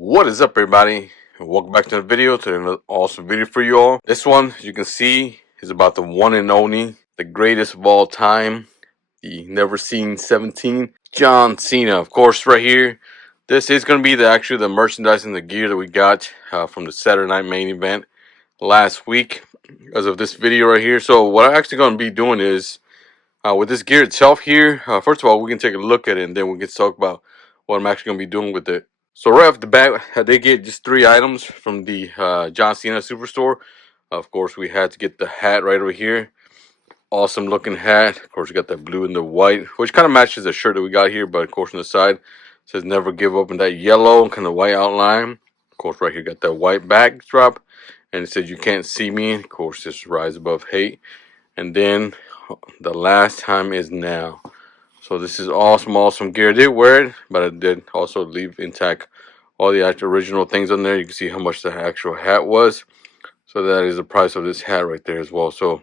What is up, everybody? Welcome back to the video. To another awesome video for you all. This one, as you can see, is about the one and only, the greatest of all time, the never seen 17, John Cena. Of course, right here, this is going to be the merchandise and the gear that we got from the Saturday Night Main Event last week, as of this video right here. So what I'm actually going to be doing is, with this gear itself here, first of all, we can take a look at it, and then we can talk about what I'm actually going to be doing with it. So right off the bat, they get just 3 items from the John Cena Superstore. Of course, we had to get the hat right over here. Awesome looking hat. Of course, we got the blue and the white, which kind of matches the shirt that we got here. But of course, on the side, it says "Never Give Up" in that yellow kind of white outline. Of course, right here got that white backdrop, and it says "You Can't See Me." Of course, this rise above hate. And then the last time is now. So this is awesome gear. I did wear it, but I did also leave intact all the actual original things on there. You can see how much the actual hat was. So that is the price of this hat right there as well. So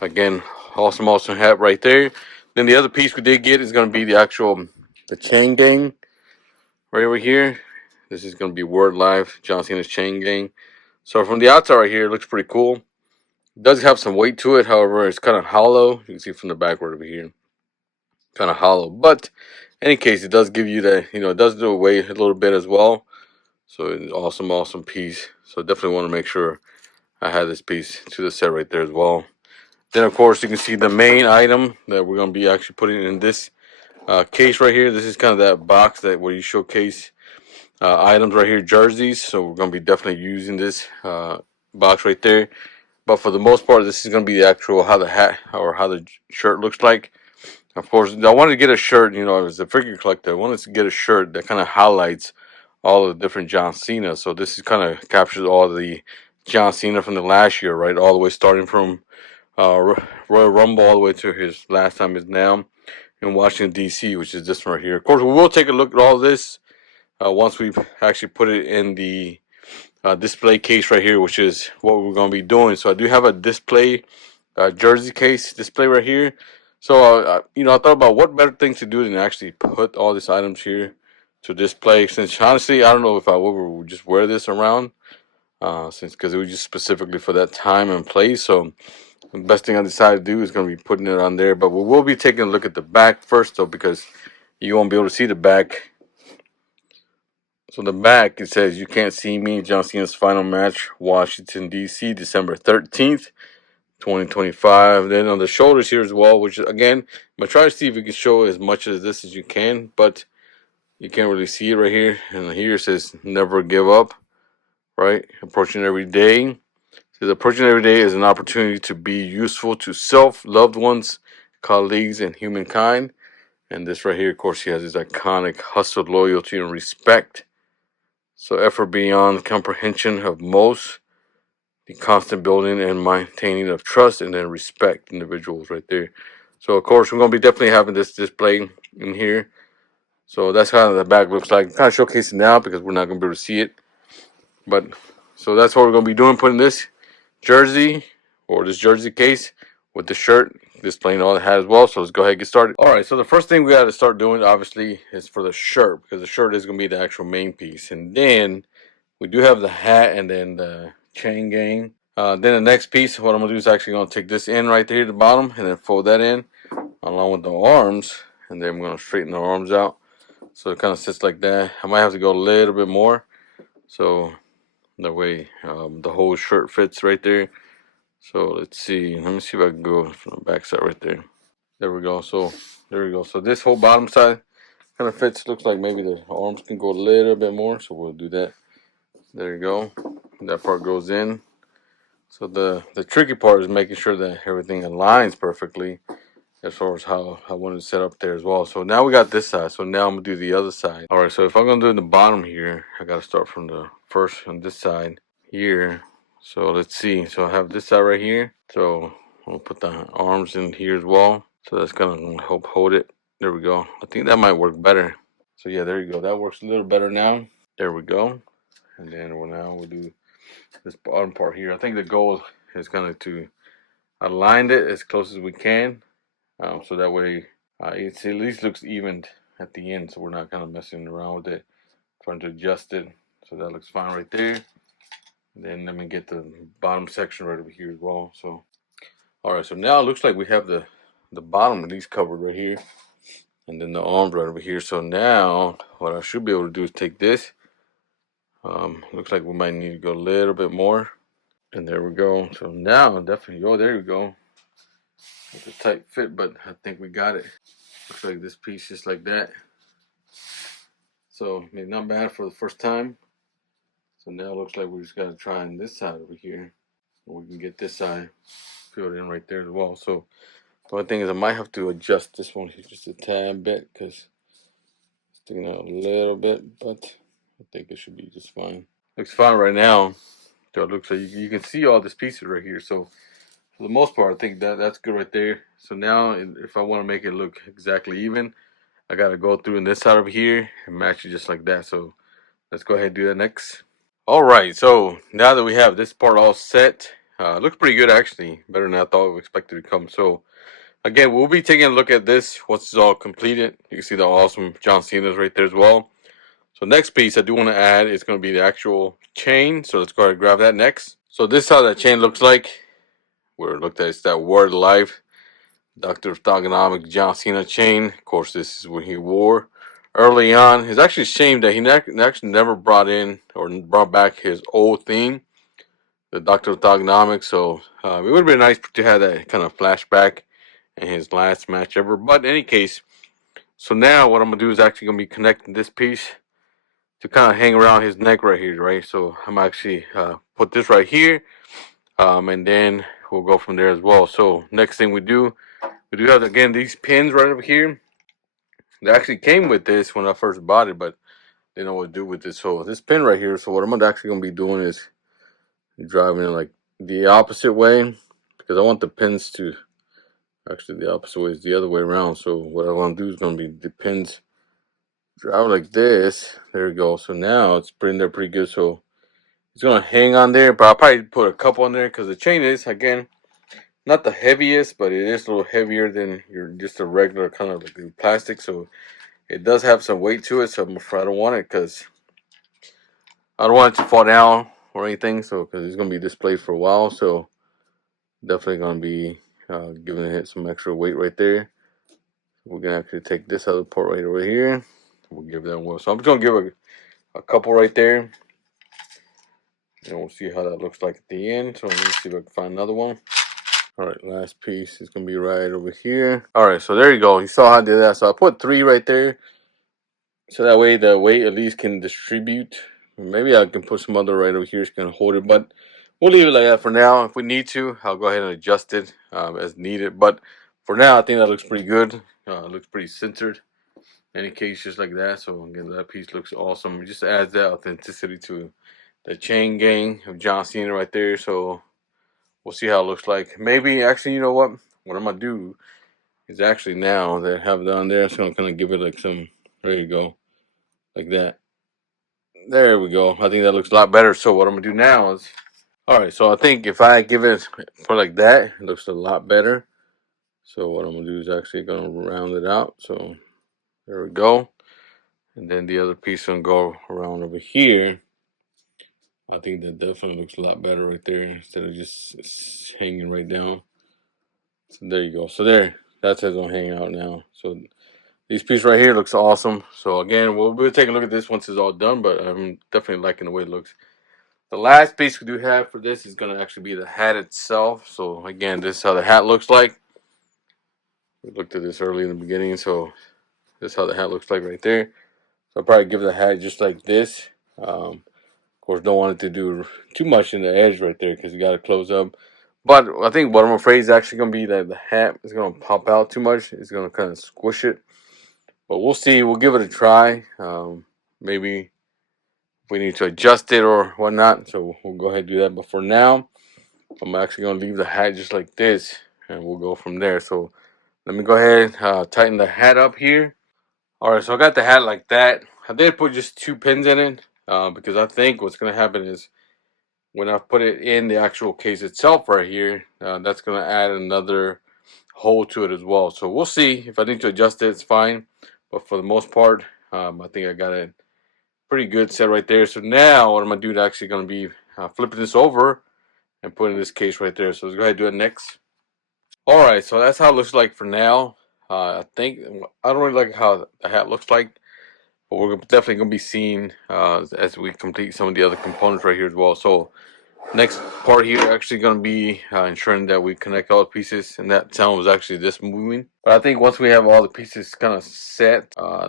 again, awesome hat right there. Then the other piece we did get is going to be the chain gang right over here. This is going to be Word Live, John Cena's chain gang. So from the outside right here, it looks pretty cool. It does have some weight to it. However, it's kind of hollow. You can see from the backward over here, kind of hollow. But in any case, it does give you that, it does do weigh a little bit as well. So it's awesome piece. So definitely want to make sure I have this piece to the set right there as well. Then of course you can see the main item that we're going to be actually putting in this case right here. This is kind of that box that where you showcase items right here, jerseys. So we're going to be definitely using this box right there. But for the most part, this is going to be the actual how the hat or how the shirt looks like. Of course, I wanted to get a shirt, as a figure collector, I wanted to get a shirt that kind of highlights all the different John Cena. So this is kind of captures all the John Cena from the last year, right? All the way starting from Royal Rumble all the way to his last time is now in Washington, D.C., which is this one right here. Of course, we will take a look at all this once we've actually put it in the display case right here, which is what we're going to be doing. So I do have a display jersey case display right here. So I thought about what better thing to do than actually put all these items here to display. Since honestly, I don't know if I would just wear this around, because it was just specifically for that time and place. So the best thing I decided to do is going to be putting it on there. But we will be taking a look at the back first, though, because you won't be able to see the back. So the back, it says "You Can't See Me," John Cena's final match, Washington, D.C., December 13th. 2025. Then on the shoulders here as well, which again, I'm gonna try to see if we can show as much of this as you can, but you can't really see it right here. And here it says "Never Give Up," right? Approaching every day. It says approaching every day is an opportunity to be useful to self, loved ones, colleagues, and humankind. And this right here, of course, he has his iconic hustle, loyalty, and respect. So effort beyond comprehension of most, the constant building and maintaining of trust, and then respect individuals right there. So of course we're going to be definitely having this display in here. So that's kind of the back looks like. Kind of showcasing now because we're not going to be able to see it. But so that's what we're going to be doing, putting this jersey or this jersey case with the shirt, displaying all the hat as well. So let's go ahead and get started. All right, so the first thing we got to start doing obviously is for the shirt, because the shirt is going to be the actual main piece. And then we do have the hat and then the chain gang. Then the next piece, what I'm going to do is actually going to take this in right there at the bottom and then fold that in along with the arms. And then I'm going to straighten the arms out. So it kind of sits like that. I might have to go a little bit more. So that way the whole shirt fits right there. So let's see. Let me see if I can go from the back side right there. There we go. So there we go. So this whole bottom side kind of fits. Looks like maybe the arms can go a little bit more. So we'll do that. There you go. That part goes in. So the tricky part is making sure that everything aligns perfectly as far as how I want to set up there as well. So now we got this side. So now I'm going to do the other side. All right, so if I'm going to do the bottom here, I got to start from the first on this side here. So let's see. So I have this side right here. So I'll put the arms in here as well. So that's going to help hold it. There we go. I think that might work better. So yeah, there you go. That works a little better now. There we go. And then we'll do this bottom part here. I think the goal is kind of to align it as close as we can, so that way it at least looks even at the end, so we're not kind of messing around with it, trying to adjust it. So that looks fine right there. And then let me get the bottom section right over here as well. So, all right. So now it looks like we have the bottom at least covered right here, and then the arms right over here. So now what I should be able to do is take this. Looks like we might need to go a little bit more. And there we go. So now definitely, oh, there we go. It's a tight fit, but I think we got it. Looks like this piece just like that. So maybe not bad for the first time. So now it looks like we just got to try on this side over here. We can get this side filled in right there as well. So the only thing is I might have to adjust this one here just a tad bit because it's sticking out a little bit, but I think it should be just fine. Looks fine right now. So it looks like you can see all these pieces right here. So for the most part, I think that's good right there. So now if I want to make it look exactly even, I got to go through in this side over here and match it just like that. So let's go ahead and do that next. All right, so now that we have this part all set, looks pretty good actually, better than I thought we expected to come. So again, we'll be taking a look at this once it's all completed. You can see the awesome John Cena's right there as well. So next piece I do want to add is going to be the actual chain. So let's go ahead and grab that next. So this is how that chain looks like. Where it looked at, it's that Word Life Dr. Orthogonomic John Cena chain. Of course, this is what he wore early on. It's actually a shame that he actually never brought in or brought back his old theme, the Dr. Orthogonomic. So it would have been nice to have that kind of flashback in his last match ever. But in any case, so now what I'm going to do is actually going to be connecting this piece to kind of hang around his neck right here, right? So I'm actually put this right here, and then we'll go from there as well. So next thing we do have, again, these pins right over here. They actually came with this when I first bought it, but they know what to do with this. So this pin right here, so what I'm actually going to be doing is driving it like the opposite way, because I want the pins to, actually the opposite way is the other way around. So what I want to do is going to be the pins drive like this. There we go. So now it's in there pretty good. So it's going to hang on there, but I'll probably put a couple on there because the chain is, again, not the heaviest, but it is a little heavier than your just a regular kind of like plastic. So it does have some weight to it. So I'm afraid I don't want it because I don't want it to fall down or anything. So because it's going to be displayed for a while. So definitely going to be giving it some extra weight right there. We're going to actually take this other part right over here. We'll give that one. So I'm just going to give a couple right there. And we'll see how that looks like at the end. So let me see if I can find another one. All right, last piece is going to be right over here. All right, so there you go. You saw how I did that. So I put 3 right there. So that way the weight at least can distribute. Maybe I can put some other right over here. It's going to hold it. But we'll leave it like that for now. If we need to, I'll go ahead and adjust it as needed. But for now, I think that looks pretty good. It looks pretty centered. Any case, just like that. So again, that piece looks awesome. It just adds that authenticity to the chain gang of John Cena right there. So we'll see how it looks like. Maybe, actually, you know what? What I'm going to do is actually now that I have it on there, it's going to kind of give it like some, there you go, like that. There we go. I think that looks a lot better. So what I'm going to do now is, all right, so I think if I give it for like that, it looks a lot better. So what I'm going to do is actually going to round it out. So there we go. And then the other piece going to go around over here. I think that definitely looks a lot better right there instead of just hanging right down. So there you go. So there, that's how it's gonna hang out now. So this piece right here looks awesome. So again, we'll take a look at this once it's all done, but I'm definitely liking the way it looks. The last piece we do have for this is gonna actually be the hat itself. So again, this is how the hat looks like. We looked at this early in the beginning, so this is how the hat looks like right there. So I'll probably give the hat just like this. Of course, don't want it to do too much in the edge right there because you got to close up. But I think what I'm afraid is actually going to be that the hat is going to pop out too much. It's going to kind of squish it. But we'll see. We'll give it a try. Maybe we need to adjust it or whatnot. So we'll go ahead and do that. But for now, I'm actually going to leave the hat just like this. And we'll go from there. So let me go ahead and tighten the hat up here. Alright, so I got the hat like that. I did put just 2 pins in it. Because I think what's going to happen is when I put it in the actual case itself right here, that's going to add another hole to it as well. So we'll see. If I need to adjust it, it's fine. But for the most part, I think I got it pretty good set right there. So now what I'm gonna do is actually gonna be flipping this over and putting this case right there. So let's go ahead and do it next. All right, so that's how it looks like for now. I think I don't really like how the hat looks like, but we're definitely gonna be seeing as we complete some of the other components right here as well. So next part here actually going to be ensuring that we connect all the pieces, and that sound was actually this moving. But I think once we have all the pieces kind of set, I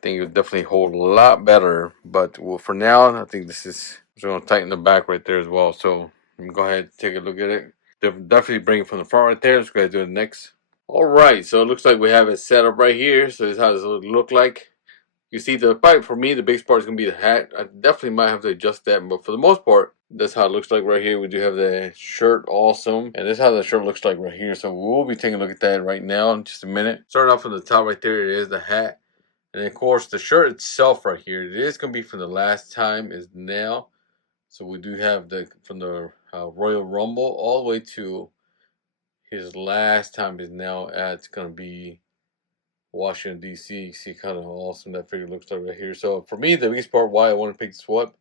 think it'll definitely hold a lot better. But well, for now, I think this is going to tighten the back right there as well. So let me go ahead and take a look at it. Definitely bring it from the front right there. Let's go ahead and do it next. All right, so it looks like we have it set up right here. So this is how this will look like. You see, the probably for me, the biggest part is going to be the hat. I definitely might have to adjust that, but for the most part, that's how it looks like right here. We do have the shirt, awesome, and this is how the shirt looks like right here. So we'll be taking a look at that right now in just a minute. Starting off from the top right there, it is the hat, and of course the shirt itself right here. It is going to be from the last time is now. So we do have the from the Royal Rumble all the way to his last time is now at. It's going to be Washington D.C. See kind of awesome that figure looks like right here. So for me, the biggest part why I want to pick this up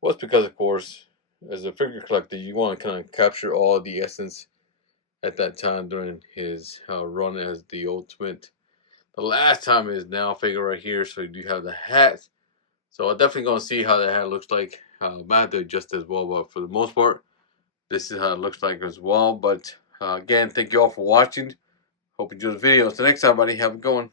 was because, of course, as a figure collector, you want to kind of capture all the essence at that time during his run as the Ultimate. The last time is now figure right here. So you do have the hat. So I'm definitely gonna see how that hat looks like. Might have to adjust as well, but for the most part, this is how it looks like as well. But again, thank you all for watching. Hope you enjoyed the video. Until next time, buddy. Have a good one.